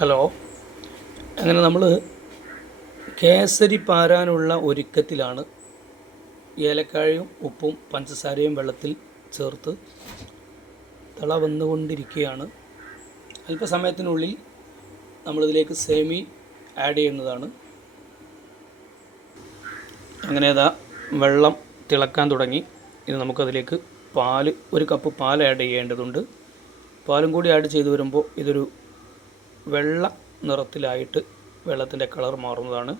Hello. അങ്ങനെ നമ്മൾ കേസരി പാരാനുള്ള ഒരുക്കത്തിലാണ്. ഏലക്കായും ഉപ്പും പഞ്ചസാരയും വെള്ളത്തിൽ ചേർത്ത് തിള വന്നുകൊണ്ടിരിക്കുകയാണ്. അല്പസമയത്തിനുള്ളിൽ നമ്മളിതിലേക്ക് സേമി ആഡ് ചെയ്യുന്നതാണ്. അങ്ങനെ അതാ വെള്ളം തിളക്കാൻ തുടങ്ങി. ഇനി നമുക്കതിലേക്ക് ഒരു കപ്പ് പാൽ ആഡ് ചെയ്യേണ്ടതുണ്ട്. പാലും കൂടി ആഡ് ചെയ്ത് വരുമ്പോൾ ഇതൊരു വെള്ള നിറത്തിലായിട്ട് വെള്ളത്തിൻ്റെ കളർ മാറുന്നതാണ്.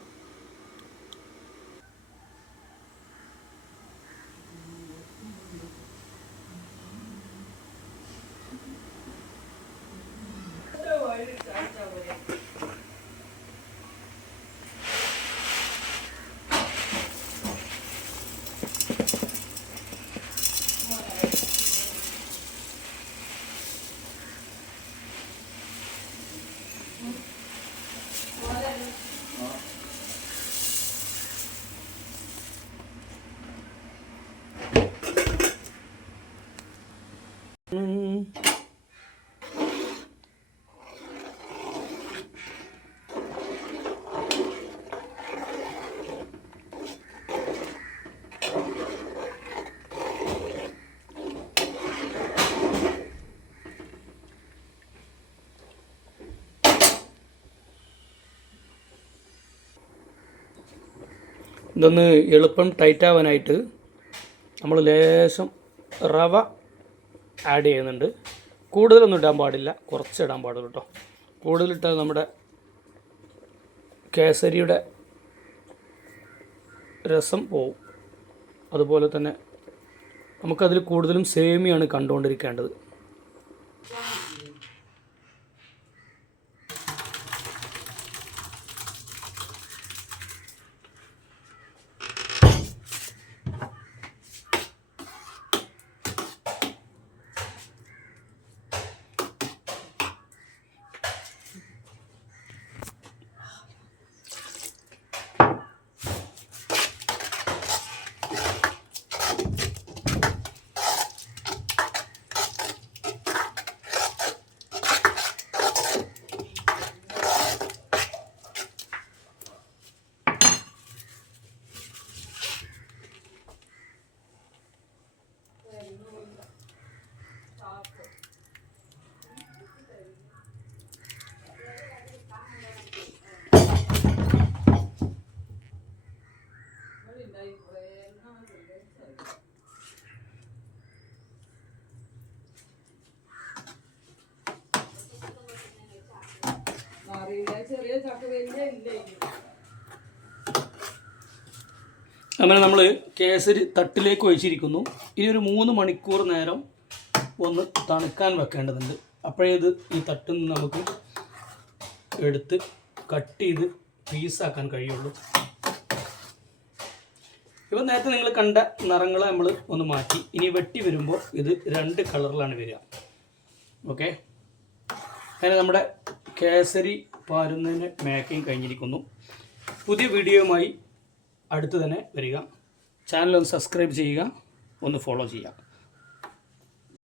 ഇതൊന്ന് എളുപ്പം ടൈറ്റ് ആവാനായിട്ട് നമ്മൾ ലേശം റവ ആഡ് ചെയ്യുന്നുണ്ട്. കൂടുതലൊന്നും ഇടാൻ പാടില്ല, കുറച്ച് ഇടാൻ പാടുള്ളൂ കേട്ടോ. കൂടുതലിട്ടാൽ നമ്മുടെ കേസരിയുടെ രസം പോവും. അതുപോലെ തന്നെ നമുക്കതിൽ കൂടുതലും സേമിയാണ് കണ്ടുകൊണ്ടിരിക്കേണ്ടത്. അങ്ങനെ നമ്മൾ കേസരി തട്ടിലേക്ക് ഒഴിച്ചിരിക്കുന്നു. ഇനി ഒരു 3 മണിക്കൂർ നേരം ഒന്ന് തണുക്കാൻ വെക്കേണ്ടതുണ്ട്. അപ്പോഴേ ഇത് ഈ തട്ടിൽ നിന്ന് നമുക്ക് എടുത്ത് കട്ട് ചെയ്ത് പീസാക്കാൻ കഴിയുള്ളൂ. ഇപ്പം നേരത്തെ നിങ്ങൾ കണ്ട നിറങ്ങളെ നമ്മൾ ഒന്ന് മാറ്റി. ഇനി വെട്ടി വരുമ്പോൾ ഇത് 2 കളറിലാണ് വരിക. ഓക്കെ, അങ്ങനെ നമ്മുടെ കേസരി പാരുന്നതിന് മേക്കിംഗ് കഴിഞ്ഞിരിക്കുന്നു. പുതിയ വീഡിയോയുമായി അടുത്ത് തന്നെ വരിക. ചാനൽ ഒന്ന് സബ്സ്ക്രൈബ് ചെയ്യുക, ഒന്ന് ഫോളോ ചെയ്യുക.